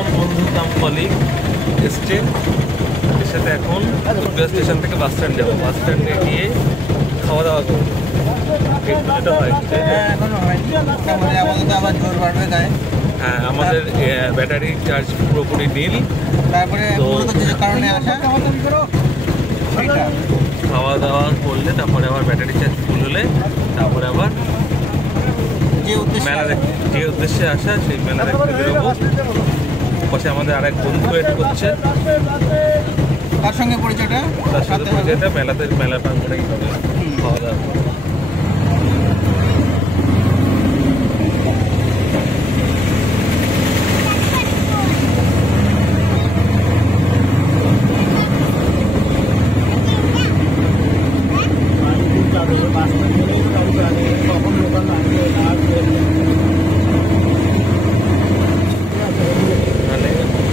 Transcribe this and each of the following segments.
কাম বন্ধু কাম কলিগ এসছে, এর সাথে এখন স্টেশন থেকে বাস স্ট্যান্ড যাবো। বাস স্ট্যান্ডে গিয়ে খাওয়া দাওয়া করবো। যেটা হয় আবার জোর বাড়বে গায়ে। হ্যাঁ, আমাদের ব্যাটারি চার্জ পুরোপুরি নীল। তারপরে কিছু কারণে আসা খাওয়া দাওয়া করলে তারপরে আবার ব্যাটারি চার্জ ফুল হলে তারপরে আবার মেলা যে উদ্দেশ্যে আসা সেই মেলা দেখতে বেরোবো। পাশে আমাদের আরেক বন্ধু ওয়েট করছে, তার সঙ্গে পরিচয়টা মেলা প্রাঙ্গণেই হবে খাওয়া দাওয়া।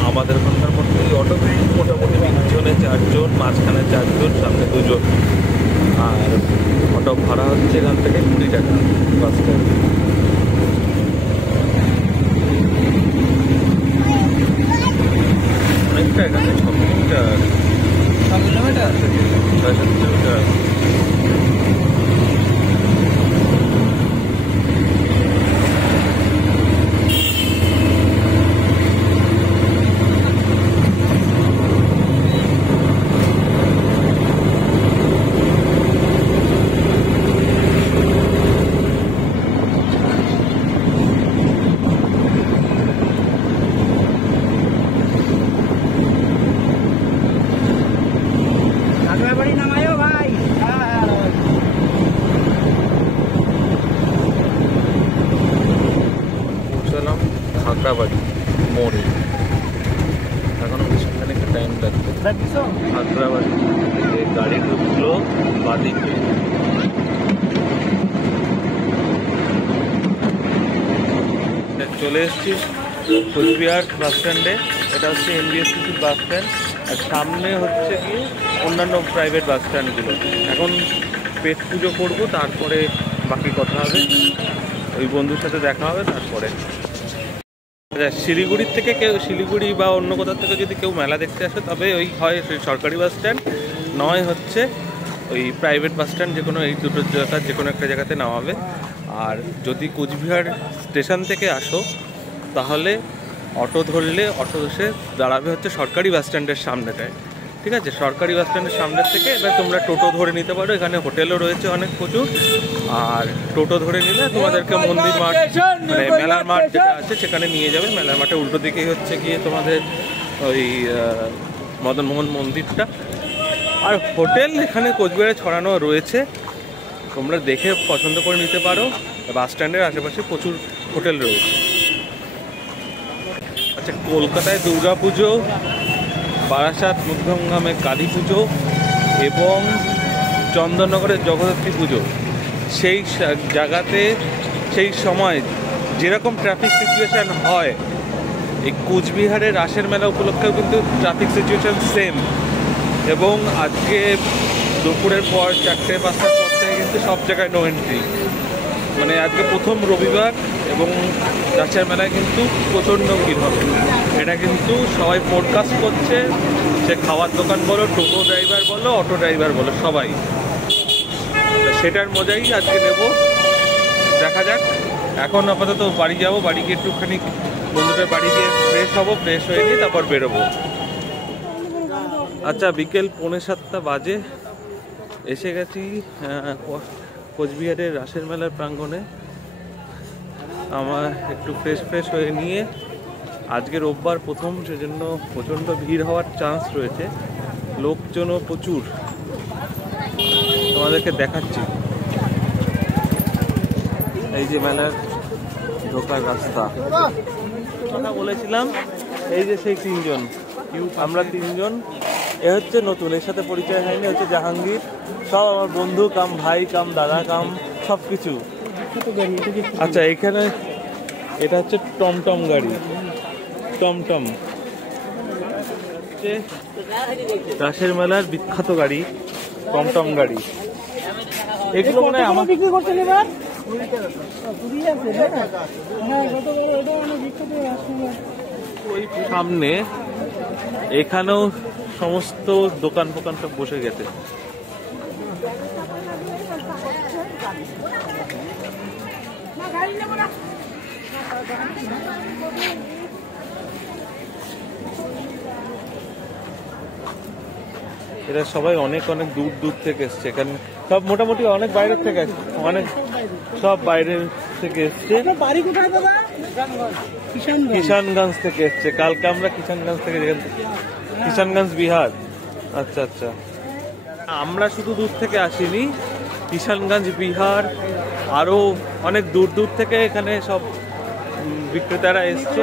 আমাদের ওখানকার মধ্যে অটোতে মোটামুটি 3 জনে 4 জন, মাঝখানে 4 জন, সামনে 2 জন। আর অটো ভাড়া হচ্ছে এখান থেকে 20 টাকা বাস স্ট্যান্ড। অনেকটা এখানে 6 কিলোমিটার 6-7 কিলোমিটার। খাগড়াবাড়ি মোড়ে, এখনো বেশিখানে একটা টাইম লাগবে। খাগড়াবাড়ি গাড়ি ঢুকলো বাদিকে। চলে এসেছি কোচবিহার বাস স্ট্যান্ডে। এটা হচ্ছে এনবিএসটিসির বাস স্ট্যান্ড, আর সামনে হচ্ছে কি অন্যান্য প্রাইভেট বাস স্ট্যান্ডগুলো। এখন পেট পুজো করবো, তারপরে বাকি কথা হবে, ওই বন্ধুর সাথে দেখা হবে তারপরে। শিলিগুড়ির থেকে শিলিগুড়ি বা অন্য কোথাও থেকে যদি কেউ মেলা দেখতে আসে তবে ওই হয় সরকারি বাস স্ট্যান্ড, নয় হচ্ছে ওই প্রাইভেট বাস স্ট্যান্ড, যে কোনো এই দুটো জায়গা যে কোনো একটা জায়গাতে নামাবে। আর যদি কোচবিহার স্টেশন থেকে আসো তাহলে অটো ধরলে অটো এসে দাঁড়াবে হচ্ছে সরকারি বাস স্ট্যান্ডের সামনেটায়, ঠিক আছে? সরকারি বাস স্ট্যান্ডের সামনের থেকে এবার তোমরা টোটো ধরে নিতে পারো, এখানে হোটেলও রয়েছে অনেক প্রচুর। আর টোটো ধরে নিলে তোমাদেরকে মন্দির মাঠ, মানে মেলার মাঠ যেটা আছে সেখানে নিয়ে যাবে। মেলার মাঠে উল্টো দিকেই হচ্ছে গিয়ে তোমাদের ওই মদনমোহন মন্দিরটা। আর হোটেল এখানে কোচবিহারে ছড়ানো রয়েছে, তোমরা দেখে পছন্দ করে নিতে পারো। বাস স্ট্যান্ডের আশেপাশে প্রচুর হোটেল রয়েছে। আচ্ছা, কলকাতায় দুর্গা পুজো, বারাসাত মধ্যমগ্রামে কালী পুজো এবং চন্দননগরের জগদ্ধাত্রী পুজো, সেই জায়গাতে সেই সময় যেরকম ট্রাফিক সিচুয়েশান হয়, এই কোচবিহারের রাসের মেলা উপলক্ষেও কিন্তু ট্রাফিক সিচুয়েশান সেম। এবং আজকে দুপুরের পর 4-5টার পর থেকে কিন্তু সব জায়গায় নো এন্ট্রি। মানে আজকে প্রথম রবিবার এবং রাসের মেলায় কিন্তু প্রচণ্ড ভিড় হবে, এটা কিন্তু সবাই ফোরকাস্ট করছে। সে খাওয়ার দোকান বলো, টোটো ড্রাইভার বলো, অটো ড্রাইভার বলো, সবাই। সেটার মজাই আজকে নেব, দেখা যাক। এখন আপাতত বাড়ি যাবো, বাড়ি গিয়ে একটুখানি বন্ধুদের বাড়ি গিয়ে ফ্রেশ হবো, ফ্রেশ হয়ে নিয়ে তারপর বেরোবো। আচ্ছা, বিকেল 6:45 বাজে, এসে গেছি কোচবিহারের রাসের মেলার প্রাঙ্গণে। আমার একটু ফ্রেশ হয়ে নিয়ে, আজকে রোববার প্রথম, সেজন্য প্রচণ্ড ভিড় হওয়ার চান্স রয়েছে, লোকজনও প্রচুর। তোমাদেরকে দেখাচ্ছি, এই যে মেলার ঢোকার রাস্তা। কথা বলেছিলাম, এই যে সেই 3 জন, আমরা 3 জন। এ হচ্ছে নতুন, এর সাথে পরিচয় হয়নি, হচ্ছে জাহাঙ্গীর। সব আমার বন্ধু কাম ভাই কাম দাদা কাম সব কিছু। আচ্ছা, এখানে এটা হচ্ছে টমটম গাড়ি, টমটম রাসের মেলার বিখ্যাত গাড়ি, টমটম গাড়ি। এগুলো মনে হয় আমার বিক্রি করছেন এবার। ওই সামনে এখানেও সমস্ত দোকান ফোকান সব বসে গেছে। এরা সবাই অনেক অনেক দূর দূর থেকে এসছে, এখানে সব মোটামুটি অনেক বাইরের থেকে আসছে, অনেক সব বাইরের থেকে এসছে। কিষানগঞ্জ থেকে এসছে, কালকে আমরা কিষানগঞ্জ থেকে, কিষানগঞ্জ বিহার। আচ্ছা আচ্ছা, আমরা শুধু দূর থেকে আসিনি, কিষানগঞ্জ বিহার আরো অনেক দূর দূর থেকে এখানে সব বিক্রেতারা এসছে।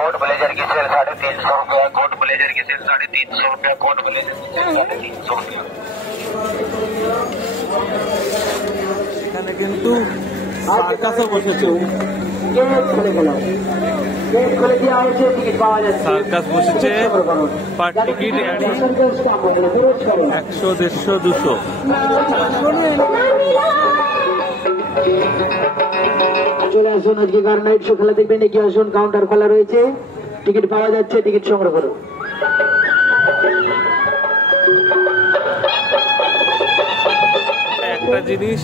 कोट ब्लेजर की सेल 350 रुपया, कोट ब्लेजर की सेल 350 रुपया, कोट ब्लेजर की सेल 350 रुपया। এখানে কিন্তু সার্কাসও বসেছে, সার্কাস বসেছে, পার টিকিট 100, 150, 200। চলে আসুন, আজকে কার নাইট শো খেলা দেখবেন, এগিয়ে আসুন, কাউন্টার খোলা রয়েছে, টিকিট পাওয়া যাচ্ছে, টিকিট সংগ্রহ করুন। একটা জিনিস,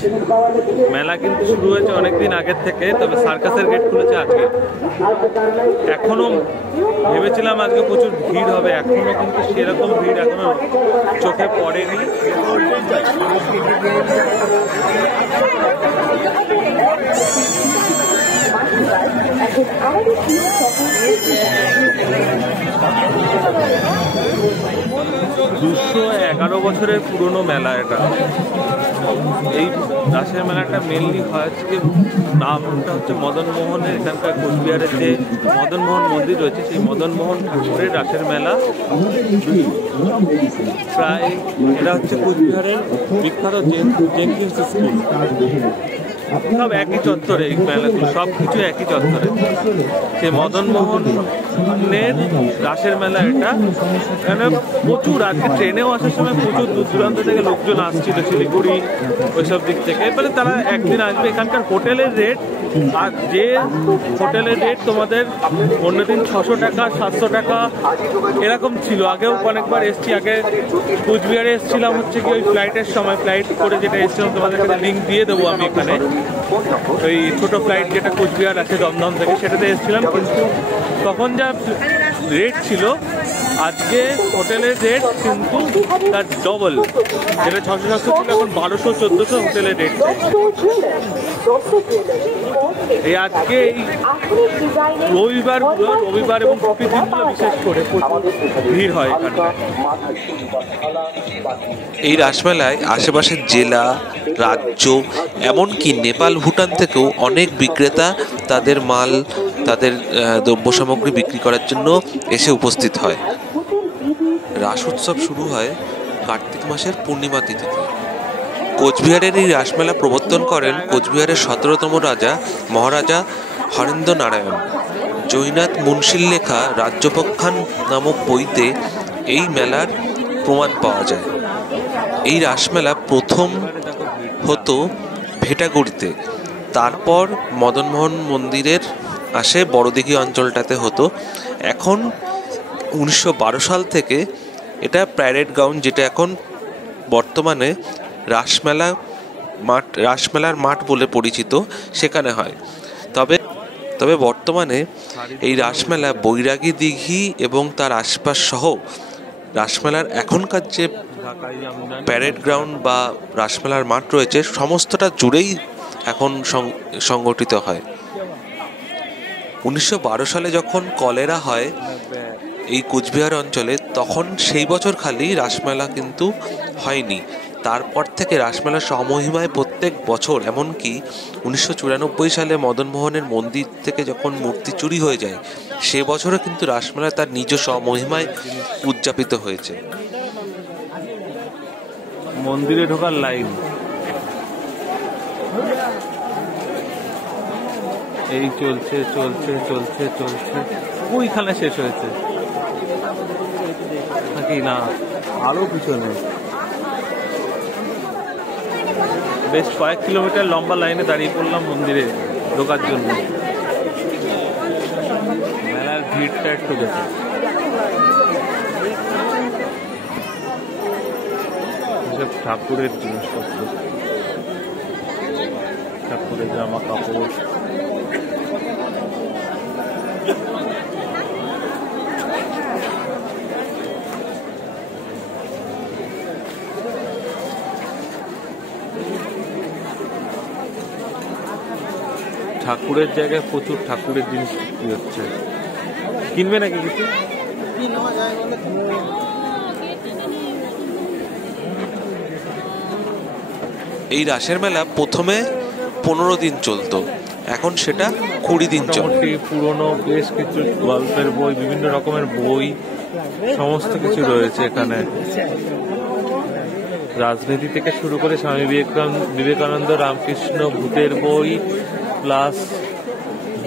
মেলা কিন্তু শুরু হয়েছে অনেকদিন আগের থেকে, তবে সার্কাসের গেট খুলেছে আজকে। এখনো ভেবেছিলাম আজকে প্রচুর ভিড় হবে, এখনো কিন্তু সেরকম ভিড় এখনো চোখে পড়েনি। দুশো 11 বছরের পুরনো মেলা এটা। এই রাসের মেলাটা মেনলি হয় আজকে, নামটা হচ্ছে মদন মোহনের, এখানকার কোচবিহারের যে মদন মোহন মন্দির রয়েছে সেই মদন মোহন ঠাকুরের রাসের মেলা। প্রায় এটা হচ্ছে কোচবিহারের বিখ্যাত জেনকিন্স স্কুল, সব একই চত্বরে এই মেলাগুলো, সব কিছু একই চত্বরে। সে মদন মোহনের রাসের মেলা এটা। এখানে প্রচুর, আজকে ট্রেনেও আসার সময় প্রচুর দূর দূরান্ত থেকে লোকজন আসছিল, শিলিগুড়ি ওইসব দিক থেকে। এবারে তারা একদিন আসবে। এখানকার হোটেলের রেট, আর যে হোটেলের রেট তোমাদের অন্যদিন 600 টাকা, 700 টাকা এরকম ছিল। আগেও অনেকবার এসছি, আগে কোচবিহারে এসেছিলাম হচ্ছে কি ওই ফ্লাইটের সময়, ফ্লাইট করে যেটা এসেছিলাম তোমাদের কাছে লিঙ্ক দিয়ে দেবো আমি এখানে, ওই ছোটো ফ্লাইট যেটা কোচবিহার আছে দমদম থেকে, সেটাতে এসেছিলাম। কিন্তু তখন যা রেট ছিল, আজকে হোটেলের রেট কিন্তু তার ডবল, যেটা 600-700 ছিল এখন 1200-1400 হোটেলের রেট। এই আজকে এই রবিবার এবং ছুটির দিনগুলো বিশেষ করে ভিড় হয় এখানে। এই রাসমেলায় আশেপাশের জেলা, রাজ্য, এমনকি নেপাল, ভুটান থেকেও অনেক বিক্রেতা তাদের মাল, তাদের দ্রব্য সামগ্রী বিক্রি করার জন্য এসে উপস্থিত হয়। রাস উৎসব শুরু হয় কার্তিক মাসের পূর্ণিমা তিথিতে। কোচবিহারের এই রাসমেলা প্রবর্তন করেন কোচবিহারের 17তম রাজা মহারাজা হরেন্দ্র নারায়ণ। জৈনাথ মুন্সির লেখা রাজ্যপক্ষান নামক বইতে এই মেলার প্রমাণ পাওয়া যায়। এই রাসমেলা প্রথম হতো ভেটাগুড়িতে, তারপর মদনমোহন মন্দিরের আসে বড়দিঘি অঞ্চলটাতে হতো। এখন 1912 সাল থেকে এটা প্যারেড গ্রাউন্ড, যেটা এখন বর্তমানে রাসমেলার মাঠ বলে পরিচিত, সেখানে হয়। তবে বর্তমানে এই রাসমেলা বৈরাগী দিঘি এবং তার আশপাশ সহ রাসমেলার এখনকার যে প্যারেড গ্রাউন্ড বা রাসমেলার মাঠ রয়েছে সমস্তটা জুড়েই এখন সংগঠিত হয়। 1912 সালে যখন কলেরা হয় এই কোচবিহার অঞ্চলে, তখন সেই বছর খালি রাসমেলা কিন্তু হয়নি। তারপর থেকে রাসমেলা সমহিমায় প্রত্যেক বছর, এমনকি 1994 সালে মদনমোহনের মন্দির থেকে যখন মূর্তি চুরি হয়ে যায়, সে বছরও কিন্তু রাসমেলা তার নিজ সমহিমায় উদযাপিত হয়েছে। মন্দিরে ঢোকার লাইন এই চলছে চলছে চলছে চলছে, ওইখানে শেষ হয়েছে নাকি না আরো পিছনে? বেশ কয়েক কিলোমিটার লম্বা লাইনে দাঁড়িয়ে পড়লাম মন্দিরে ঢোকার জন্য। ভিড়টা একটু বেশি। এসব ঠাকুরের জিনিসপত্র, ঠাকুরের জামা কাপড়, ঠাকুরের জায়গায় প্রচুর ঠাকুরের জিনিস বিক্রি হচ্ছে। কিনবে নাকি কিছু? এই রাসের মেলা প্রথমে 15 দিন চলতো, এখন সেটা 20 দিন চলে। মোটামুটি পুরনো বেশ কিছু গল্পের বই, বিভিন্ন রকমের বই, সমস্ত কিছু রয়েছে এখানে। রাজনীতি থেকে শুরু করে স্বামী বিবেকানন্দ, রামকৃষ্ণ, ভূতের বই, প্লাস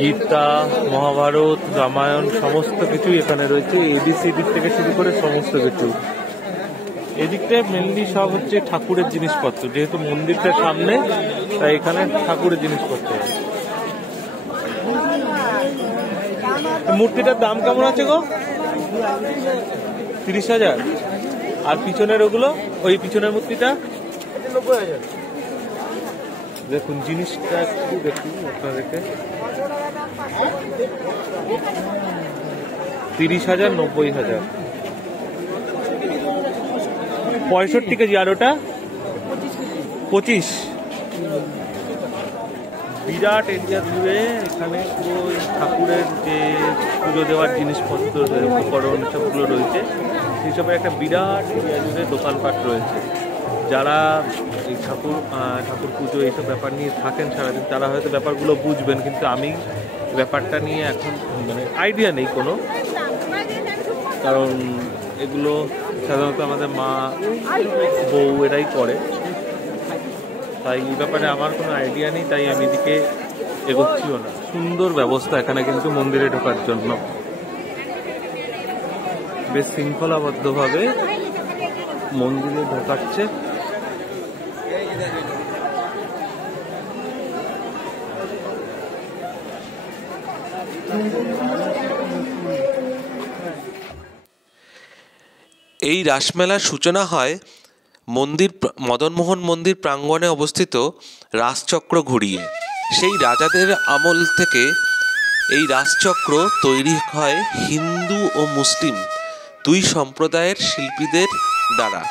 গীতা, মহাভারত, রামায়ণ, সমস্ত কিছুই এখানে রয়েছে। এবিসিডি থেকে শুরু করে সমস্ত কিছু। এদিকটায় মেনলি সব হচ্ছে ঠাকুরের জিনিসপত্র, যেহেতু মন্দিরটার সামনে, তাই এখানে ঠাকুরের জিনিসপত্র। মূর্তিটার দাম কেমন আছে গো? 30,000। আর পিছনের ওগুলো, ওই পিছনের মূর্তিটা 90,000। দেখুন জিনিসটা একটু দেখুন আপনাদেরকে। 30,000, 90,000, 65 কেজি। আর ওটা 25। বিরাট এরিয়া জুড়ে এখানে পুরো ঠাকুরের যে পুজো দেওয়ার জিনিসপত্র, উপকরণ সবগুলো রয়েছে, সেইসবের একটা বিরাট এরিয়া জুড়ে দোকানপাট রয়েছে। যারা এই ঠাকুর পুজো এইসব ব্যাপার নিয়ে থাকেন সারাদিন, তারা হয়তো ব্যাপারগুলো বুঝবেন, কিন্তু আমি ব্যাপারটা নিয়ে এখন মানে আইডিয়া নেই কোনো, কারণ এগুলো সাধারণত আমাদের মা, বউ এরাই করে, তাই এই ব্যাপারে আমার কোনো আইডিয়া নেই, তাই আমি এদিকে এগোচ্ছিও না। সুন্দর ব্যবস্থা এখানে কিন্তু মন্দিরে ঢোকার জন্য, বেশ শৃঙ্খলাবদ্ধভাবে মন্দিরে ঢোকাচ্ছে। এই রাসমেলার সূচনা হয় মদনমোহন মন্দির প্রাঙ্গণে অবস্থিত রাসচক্র ঘুরিয়ে। সেই রাজাদের আমল থেকে এই রাসচক্র তৈরি হয় হিন্দু ও মুসলিম দুই সম্প্রদায়ের শিল্পীদের দ্বারা।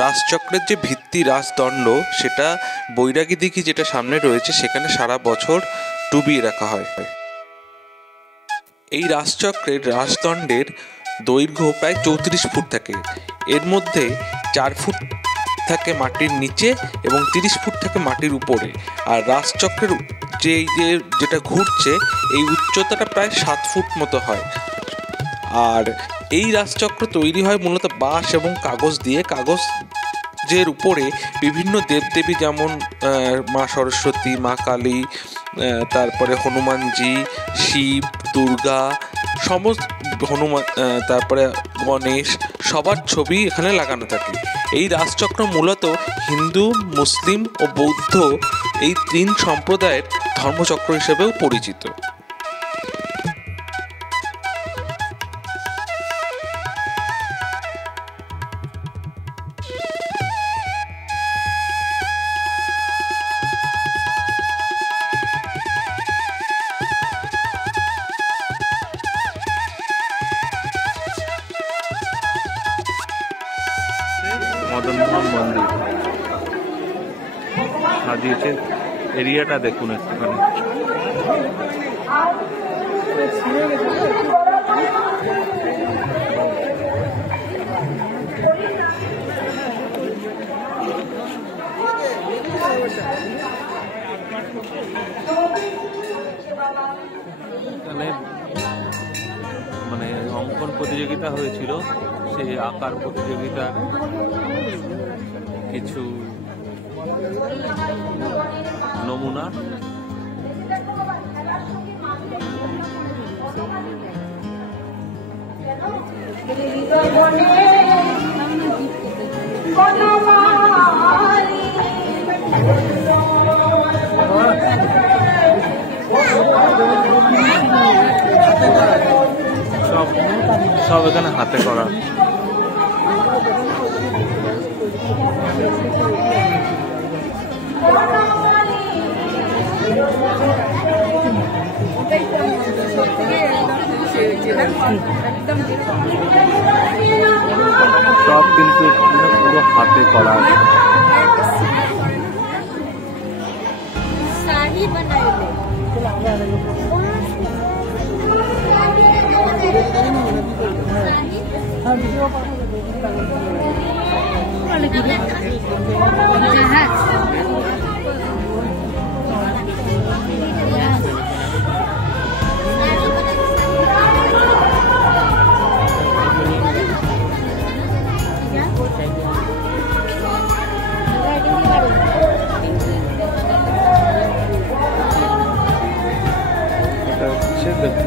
রাসচক্রের যে ভিত্তি রাসদণ্ড, সেটা বৈরাগী দিঘি যেটা সামনে রয়েছে, সেখানে সারা বছর ডুবিয়ে রাখা হয়। এই রাসচক্রের রাসদণ্ডের দৈর্ঘ্য প্রায় 34 ফুট থাকে। এর মধ্যে 4 ফুট থাকে মাটির নিচে এবং 30 ফুট থাকে মাটির উপরে। আর রাসচক্রের যেটা ঘুরছে, এই উচ্চতাটা প্রায় 7 ফুট মতো হয়। আর এই রাসচক্র তৈরি হয় মূলত বাঁশ এবং কাগজ দিয়ে। কাগজের উপরে বিভিন্ন দেবদেবী, যেমন মা সরস্বতী, মা কালী, তারপরে হনুমানজি, শিব, দুর্গা, তারপরে গণেশ, সবার ছবি এখানে লাগানো থাকে। এই রাসচক্র মূলত হিন্দু, মুসলিম ও বৌদ্ধ এই 3 সম্প্রদায়ের ধর্মচক্র হিসেবেও পরিচিত। মদনমোহন মন্দির সাজিয়েছে, এরিয়াটা দেখুন একটুখানি। এখানে মানে অঙ্কন প্রতিযোগিতা হয়েছিল, সেই আঁকার প্রতিযোগিতা কিছু নমুনা। সব সব এখানে হাতে করা। সব কিন্তু পুরো হাতে করা আছে। শাড়ি বানাইলে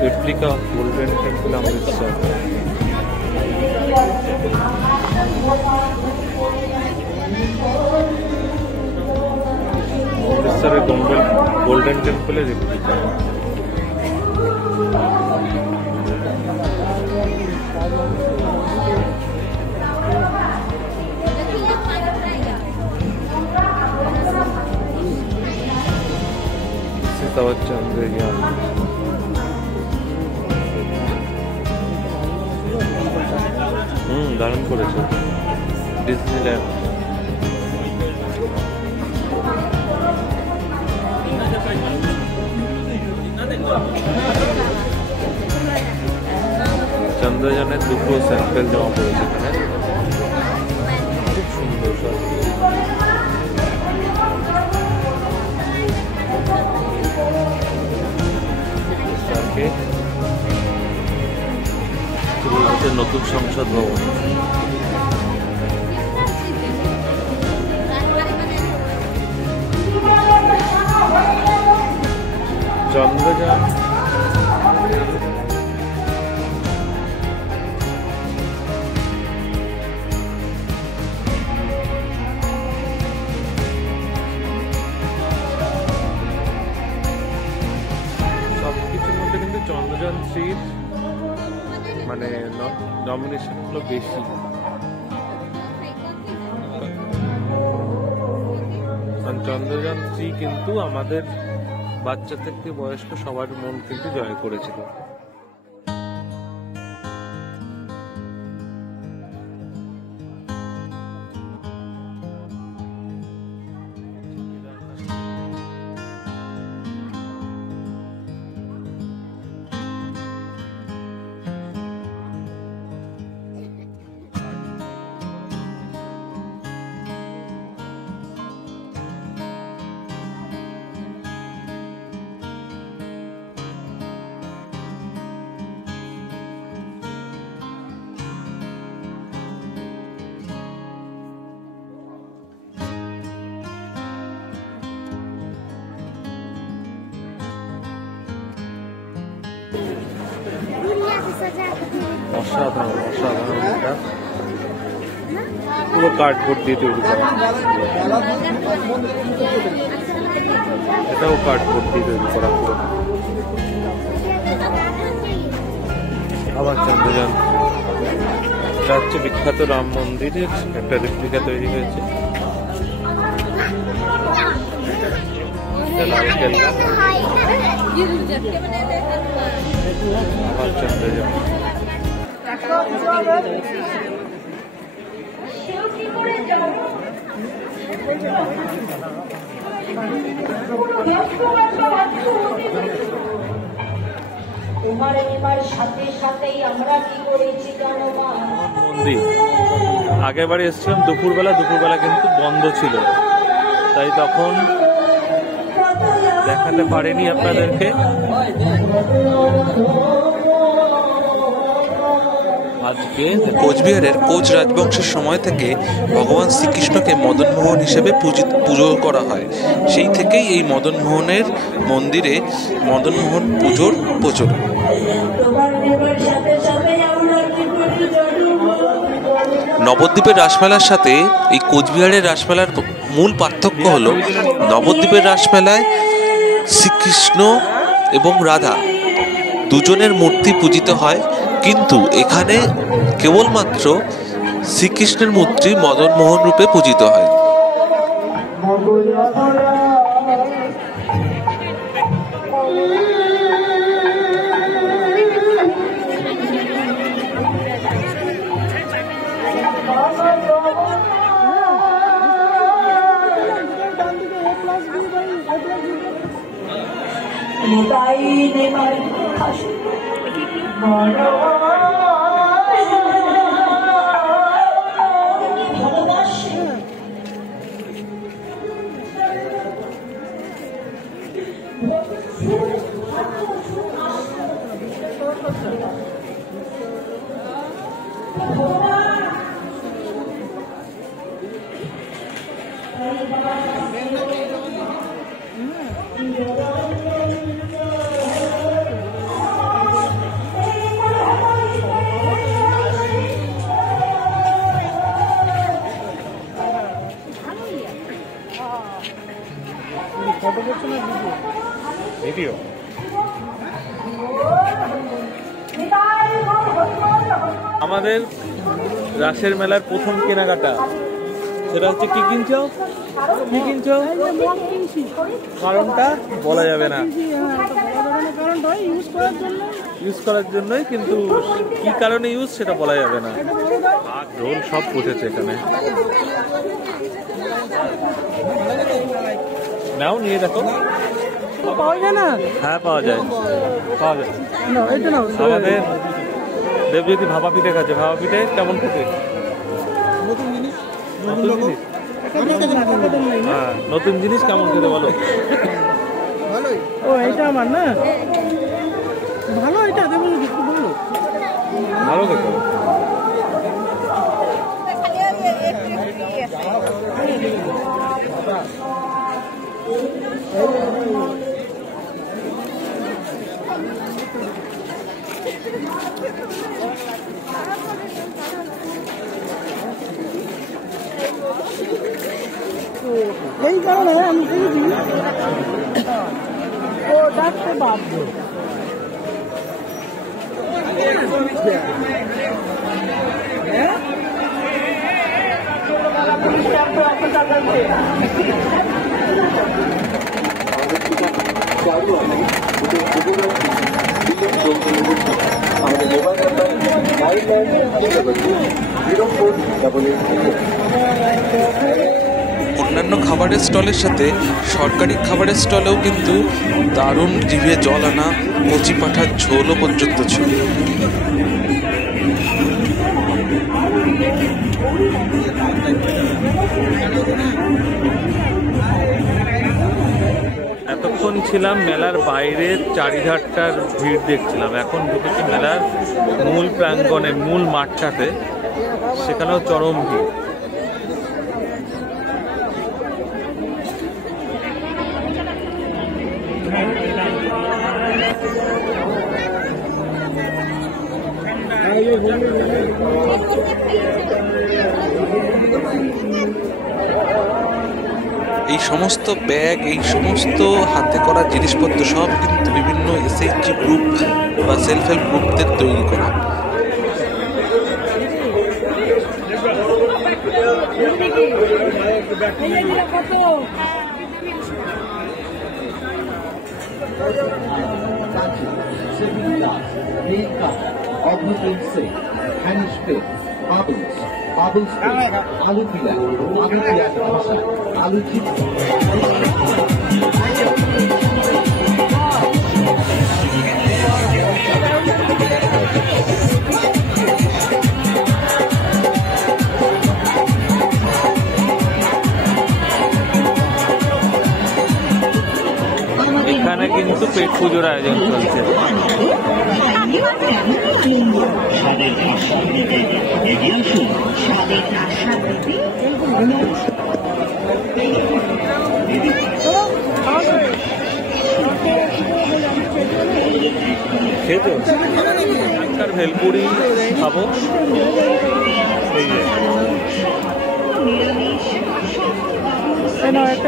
replica of golden temple Amritsar. Amritsar golden temple replica. Chandrayaan দারুণ করেছে ডিজনিল্যান্ড। চন্দ্রযানের দুটো স্যাম্পেল জমা পড়েছে এখানে, খুব সুন্দর সব। নতুন সংসদ ভবন। চন্দ্রযান সবকিছুর মধ্যে কিন্তু চন্দ্রযান 3 মানে নমিনেশন গুলো বেশি। চন্দ্রযান 3 কিন্তু আমাদের বাচ্চা থেকে বয়স্ক সবার মন কিন্তু জয় করেছিল। অসাধারণ অসাধারণ, এটা পুরো কার্ডবোর্ড দিয়ে তৈরি করা, এটাও কার্ডবোর্ড দিয়ে তৈরি করা পুরো। আবার চন্দ্রযান, এটা হচ্ছে বিখ্যাত রাম মন্দিরের একটা রেপ্লিকা তৈরি হয়েছে। লালকেল্লা, আবার চন্দ্রযান। মন্দির আগের বারে এসেছিলাম দুপুরবেলা কিন্তু বন্ধ ছিল, তাই তখন দেখাতে পারেনি আপনাদেরকে। কোচবিহারের কোচ রাজবংশের সময় থেকে ভগবান শ্রীকৃষ্ণকে মদনমোহন হিসেবে পুজো করা হয়। সেই থেকেই এই মদনমোহনের মন্দিরে মদনমোহন পুজোর প্রচলন। নবদ্বীপের রাসমেলার সাথে এই কোচবিহারের রাসমেলার মূল পার্থক্য হলো, নবদ্বীপের রাসমেলায় শ্রীকৃষ্ণ এবং রাধা দুজনের মূর্তি পূজিত হয়, কিন্তু এখানে কেবলমাত্র শ্রীকৃষ্ণের মূর্তি মদন মোহন রূপে পূজিত হয়। আমাদের রাসের মেলার প্রথম কেনাকাটা সেটা হচ্ছে কি কিনছো? কি কিনছো? কারণটা বলা যাবে না, ইউজ করার জন্যই, কিন্তু কি কারণে ইউজ সেটা বলা যাবে না। আর ঢোল সব উঠেছে এখানে, নাও নিয়ে দেখো। পাওয়া যায় না? হ্যাঁ পাওয়া যায়, পাওয়া যায়। আমাদের দেবজ্যোতি ভাপা পিঠে খাচ্ছে। ভাপা পিঠে কেমন খেতে? নতুন জিনিস, নতুন জিনিস, হ্যাঁ নতুন জিনিস কেমন খেতে বলো? ভালোই। ও এটা আমার না, ভালো, এটা দেবো ভালো, ভালো খেতে। এই কারণে আমি খেয়েছি। ও ডাকতে বাধ্য। অন্যান্য খাবারের স্টলের সাথে সরকারি খাবারের স্টলেও কিন্তু দারুণ জিভে জল আনা কচি পাঁঠার ঝোলও পর্যন্ত ছিল। এতক্ষণ ছিলাম মেলার বাইরের চারিধারটার ভিড় দেখছিলাম, এখন ঢুকেছি মেলার মূল প্রাঙ্গণে, মূল মাঠটাতে, সেখানেও চরম ভিড়। এই সমস্ত ব্যাগ, এই সমস্ত হাতে করা জিনিসপত্র সব কিন্তু বিভিন্ন SHG গ্রুপ বা সেলফ হেল্প গ্রুপদের তৈরি করা। আলু পিলা, আলু পেঁয়াজ মশলা, আলু চিপস। এখানে কিন্তু পেট পুজোর আয়োজন চলছে। খেতো একটা ভেলপুরি খাবো, এই যে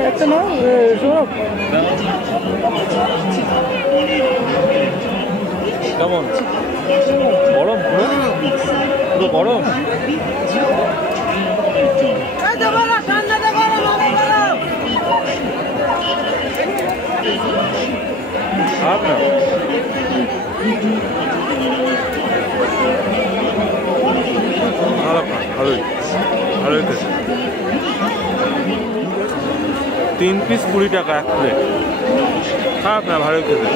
একটা না সব কেমন গরম? পুরো গরম। খারাপ না, খারাপ না, ভালোই ভালোই খেয়েছে। 3 পিস 20 টাকা 1 প্লেট, খারাপ না, ভালোই খেতে।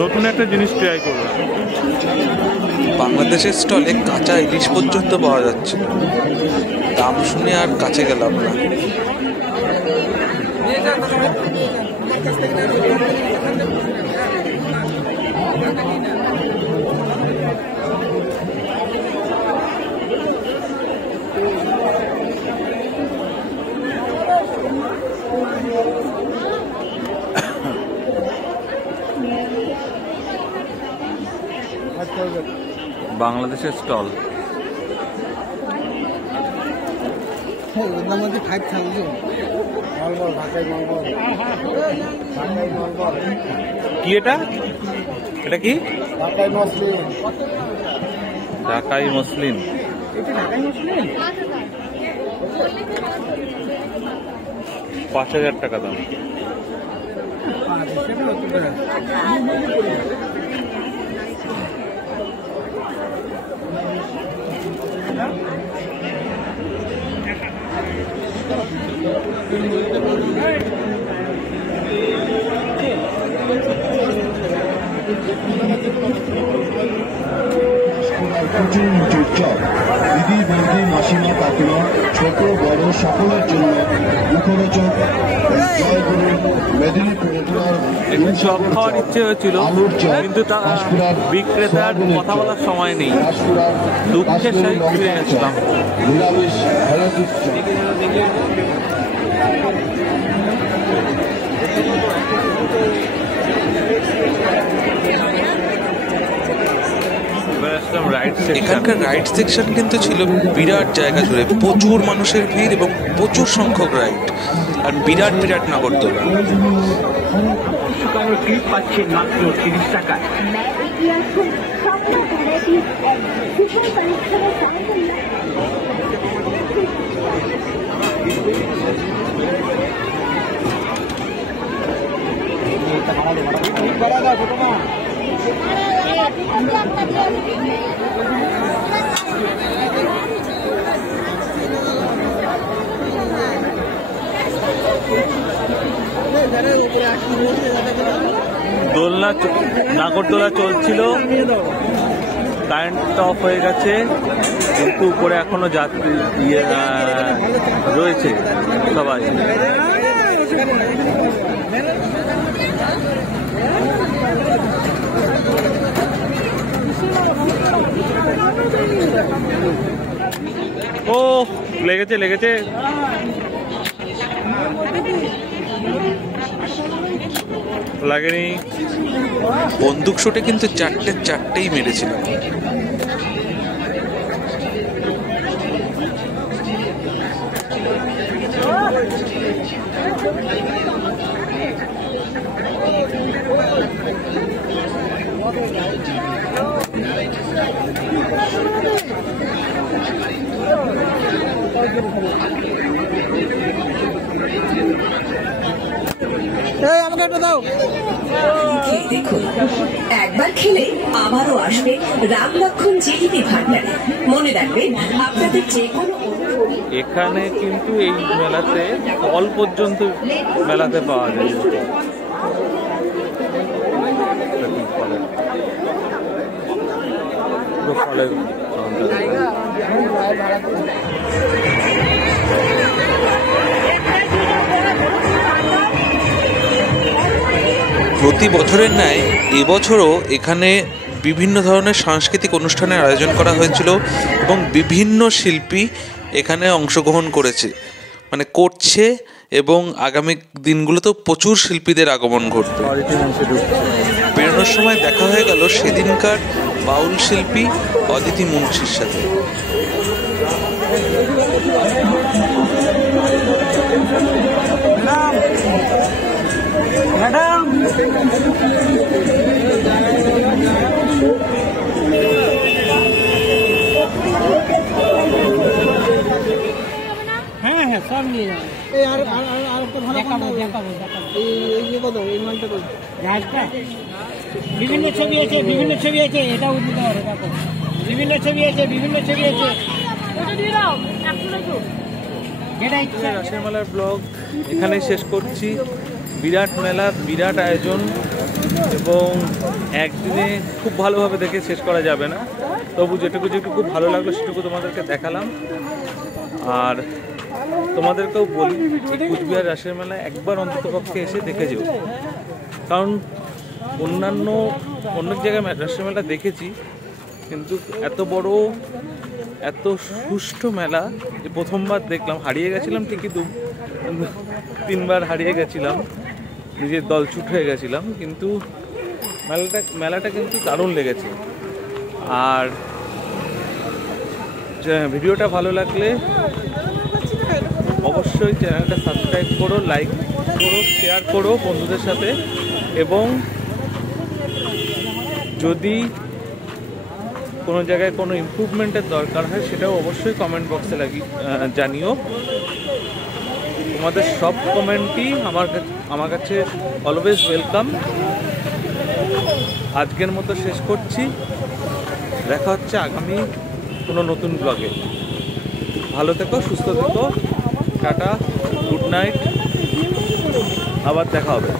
নতুন একটা জিনিস ট্রাই করবো। বাংলাদেশের স্টলে কাঁচা ইলিশ পর্যন্ত পাওয়া যাচ্ছে, দাম শুনে আর কাছে গেলাম না। বাংলাদেশের স্টল কি? এটা কি? ঢাকাই মসলিন। 5000 টাকা দাম। দিদি বৌদি মাসিমা কাকিমা ছোট বড় সকলের জন্য মুখরোচক জয়গুরু মেদিনীপুরের একটু চপ খাওয়ার ইচ্ছে হয়েছিল, কিন্তু বিক্রেতার কথা বলার সময় নেই, দুঃখের সহিত ফিরে গেছিলাম। নিরামিষ ভেরাইটিস এখানকার রাইড সেকশন কিন্তু ছিল বিরাট জায়গা জুড়ে, প্রচুর মানুষের ভিড় এবং প্রচুর সংখ্যক রাইড, আর বিরাট বিরাট নাগরদোলা। পাচ্ছেন মাত্র 30 টাকায়। দোলনা নাগরদোলা চলছিল, কারেন্টটা অফ হয়ে গেছে, কিন্তু উপরে এখনো যাত্রী রয়েছে সবাই। ও লেগেছে লেগেছে। লাগেনি। বন্দুক শটে কিন্তু চারটেই মেরেছিল। আমাকে একটা দাও। দেখুন, একবার খেলে আবারও আসবে রাম লক্ষণ জিলিপি ভান্ডারে। মনে রাখবেন, আপনাদের যে কোনো এখানে কিন্তু এই মেলাতে ফল পর্যন্ত মেলাতে পাওয়া যায়। ফলের প্রতি বছরের ন্যায় এবছরও এখানে বিভিন্ন ধরনের সাংস্কৃতিক অনুষ্ঠানের আয়োজন করা হয়েছিল এবং বিভিন্ন শিল্পী এখানে অংশগ্রহণ করছে এবং আগামী দিনগুলোতেও প্রচুর শিল্পীদের আগমন ঘটবে। বেরোনোর সময় দেখা হয়ে গেল সেদিনকার বাউল শিল্পী অদিতি মুন্সির সাথে। ম্যাডাম সব নিয়ে যাবো। এই আর আর আর আর একটা ভালো কোনটা হবে? এই কত এই মালটা কত? জাহাজটা বিভিন্ন ছবি আছে, বিভিন্ন ছবি আছে, এটাও দিতে পারো। দেখো বিভিন্ন ছবি আছে, বিভিন্ন ছবি আছে। যেটা ইচ্ছা। রাসের মেলার ব্লগ এখানেই শেষ করছি। বিরাট মেলা, বিরাট আয়োজন এবং একদিনে খুব ভালোভাবে দেখে শেষ করা যাবে না, তবু যেটুকু যেটুকু ভালো লাগলো সেটুকু তোমাদেরকে দেখালাম। আর তোমাদেরকেও বলি এই কুচবিহার রাসের মেলায় একবার অন্ততপক্ষে এসে দেখে যেও, কারণ অন্য জায়গায় রাসের মেলা দেখেছি, কিন্তু এত বড় এত সুষ্ঠু মেলা যে প্রথমবার দেখলাম। হারিয়ে গেছিলাম ঠিকই, 3বার হারিয়ে গেছিলাম, নিজের দল ছুট হয়ে গেছিলাম, কিন্তু মেলাটা কিন্তু দারুণ লেগেছে। আর ভিডিওটা ভালো লাগলে অবশ্যই চ্যানেলটা সাবস্ক্রাইব করো, লাইক করো, শেয়ার করো বন্ধুদের সাথে, এবং যদি কোনো জায়গায় কোনো ইমপ্রুভমেন্টের দরকার হয় সেটাও অবশ্যই কমেন্ট বক্সে জানিও। তোমাদের সব কমেন্টই আমার কাছে অলওয়েজ ওয়েলকাম। আজকের মতো শেষ করছি, দেখা হচ্ছে আগামী কোনো নতুন ব্লগে। ভালো থেকো, সুস্থ থেকো, টাটা, গুড নাইট, আবার দেখা হবে।